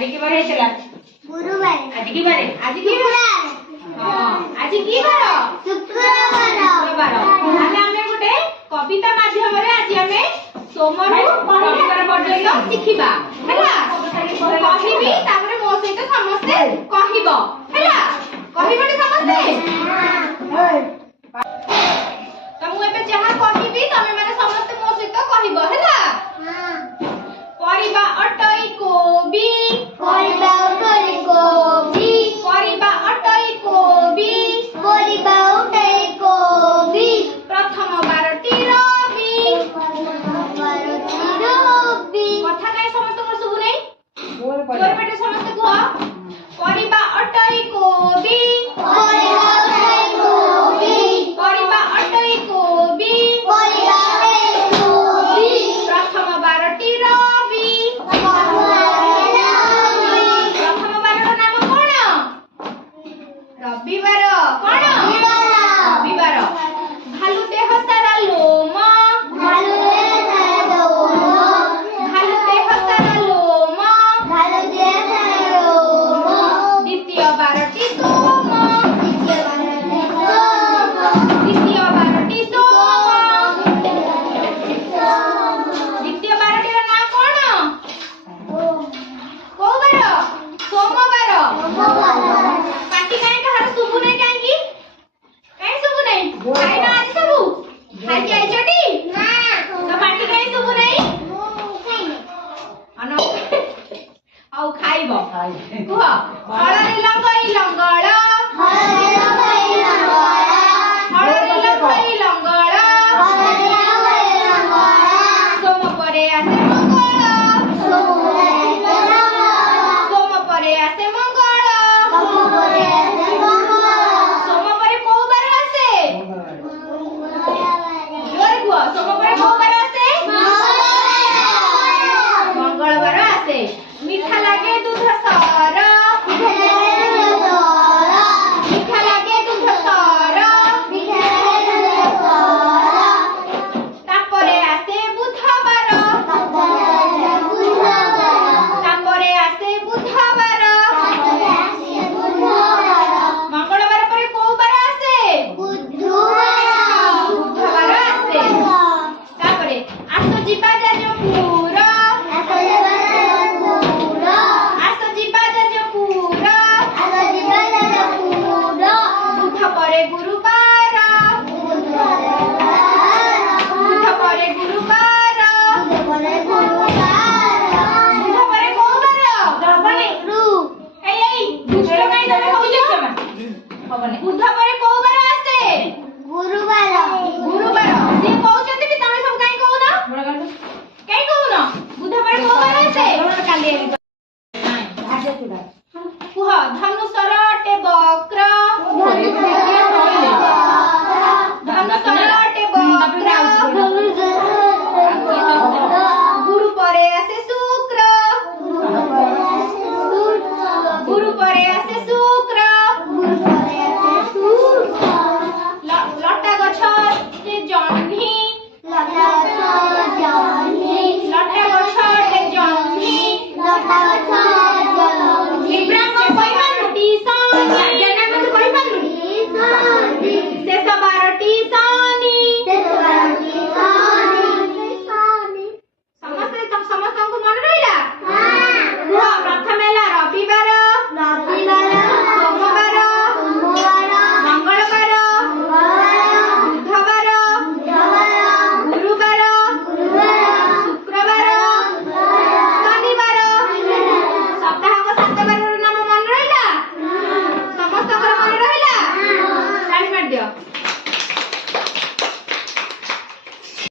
आज की बार हेतला गुरुवार आज की बार हां आज की बार शुक्रवार ताले हमें गुटे कविता माध्यम रे आज हमें सोमरु रविवार पर्यंत शिखिबा हैला कहिबी तापरे मो सहित समस्त कहिबो हैला कहिबोटी समस्त तो मु एबे जहा कहिबी तमे माने समस्त मो सहित कहिबो हैला हां परिबा अटई कोबी परिबा उठई कोबी परिबा अटई कोबी परिबा उठई कोबी प्रथम 12टी रवि कथा काई समस्त को सुबु नै जोर पेटे समस्त को परिबा अटई कोबी परिबा उठई कोबी परिबा अटई कोबी परिबा उठई कोबी प्रथम 12टी रवि प्रथम 12 नाम कोन रविवार कोन रविवार भालु देह सारा लोम भालु देह सारा लोम भालु देह सारा लोम भालु देह सारा लोम द्वितीय 12टी सोम द्वितीय 12टी द्वितीय 12टी रा नाम कोन को बार सोमवार पाटी काई कहार सुबु नै काई सुबु नै खाइ ना आज सबु खाइ के आइछटी ना तो पाटी काई सुबु नै अन औ खाइबो कुह हळरे लगई लंगळ हळदे लगई लंगळ हळरे लगई लंगळ हळदे लगई लंगळ सोम परे आसे मंगळ सोम परे आसे मंगळ सोम परे को बार आसे जोर कुह सोम परे को बार आसे मंगळवार आसे मीठा लागे दूध सर मीठा लागे दूध सर तापरे आसे बुधवार तापरे आसे बुधवार मंगळवार परे को बार आसे बुधवार आसे तापरे आस जिबा जाजपुर आस जिबा जाजपुर बुध परे गुरुवार बुध परे गुरुवार बुध परे को बार एई दुष्ट काई तमे होई जमा बुध परे को बार आसे गुरुवार गुरुवार से कहउछते कि तमे सब काई कहू ना काई कहू ना बुध परे को बार आसे काली